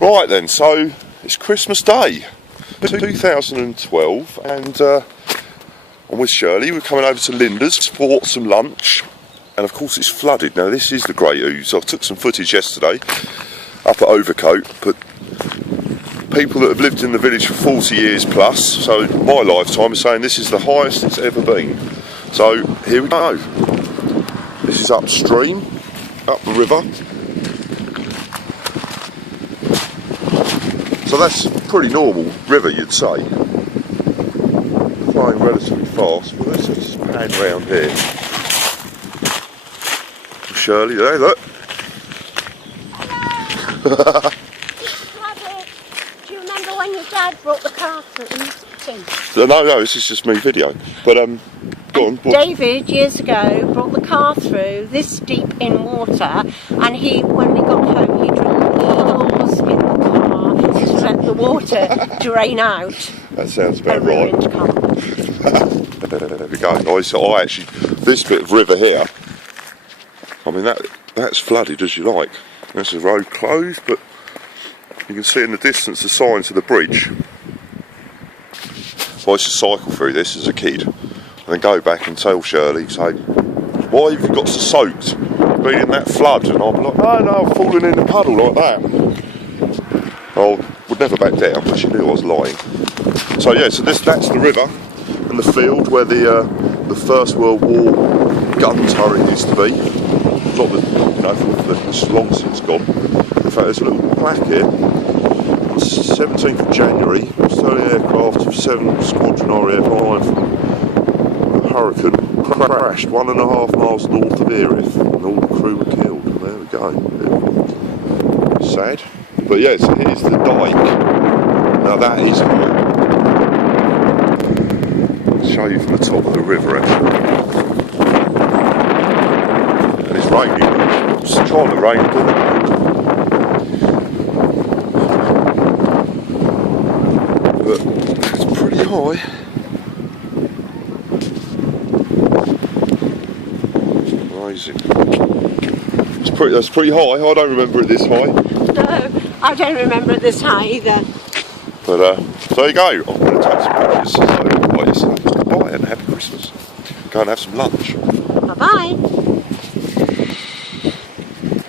Right then, so it's Christmas Day 2012 and I'm with Shirley. We're coming over to Linda's, bought some lunch, and of course it's flooded. Now this is the Great Ouse. I took some footage yesterday up at Overcoat, but people that have lived in the village for 40 years plus, so my lifetime, are saying this is the highest it's ever been. So here we go. This is upstream, up the river. So that's a pretty normal river, you'd say. Flowing relatively fast, but let's just pan round here. Shirley there, look. Hello. Do you remember when your dad brought the car through? No, this is just me video. But go on. David, years ago, brought the car through this deep in water, and when we got home, he drilled holes in the car to let the water drain out. That sounds about right. There we go. So I actually, this bit of river here, I mean that's flooded as you like. There's the road closed, but you can see in the distance the sign to the bridge. I used to cycle through this as a kid, and then go back and tell Shirley, say, "Why have you got so soaked? Been in that flood?" And I'd be like, "No, I've fallen in the puddle like that." I would never back down, but she knew I was lying. So yeah, so that's the river and the field where the First World War gun turret used to be. Not the, it's long since gone. In fact, there's a little plaque here. On the 17th of January, stolen aircraft of 7 Squadron RAF flying from a hurricane crashed 1.5 miles north of Earith, and all the crew were killed. And there we go. Sad. But yeah, so here's the dike. Now that is high. I'll show you from the top of the river actually. And it's raining. It's trying to rain, doesn't it? But it's pretty high. Amazing. That's pretty high. I don't remember it this high. No, I don't remember it this high either. But so there you go. I'm going to take some pictures. So goodbye and happy Christmas. Go and have some lunch. Bye bye.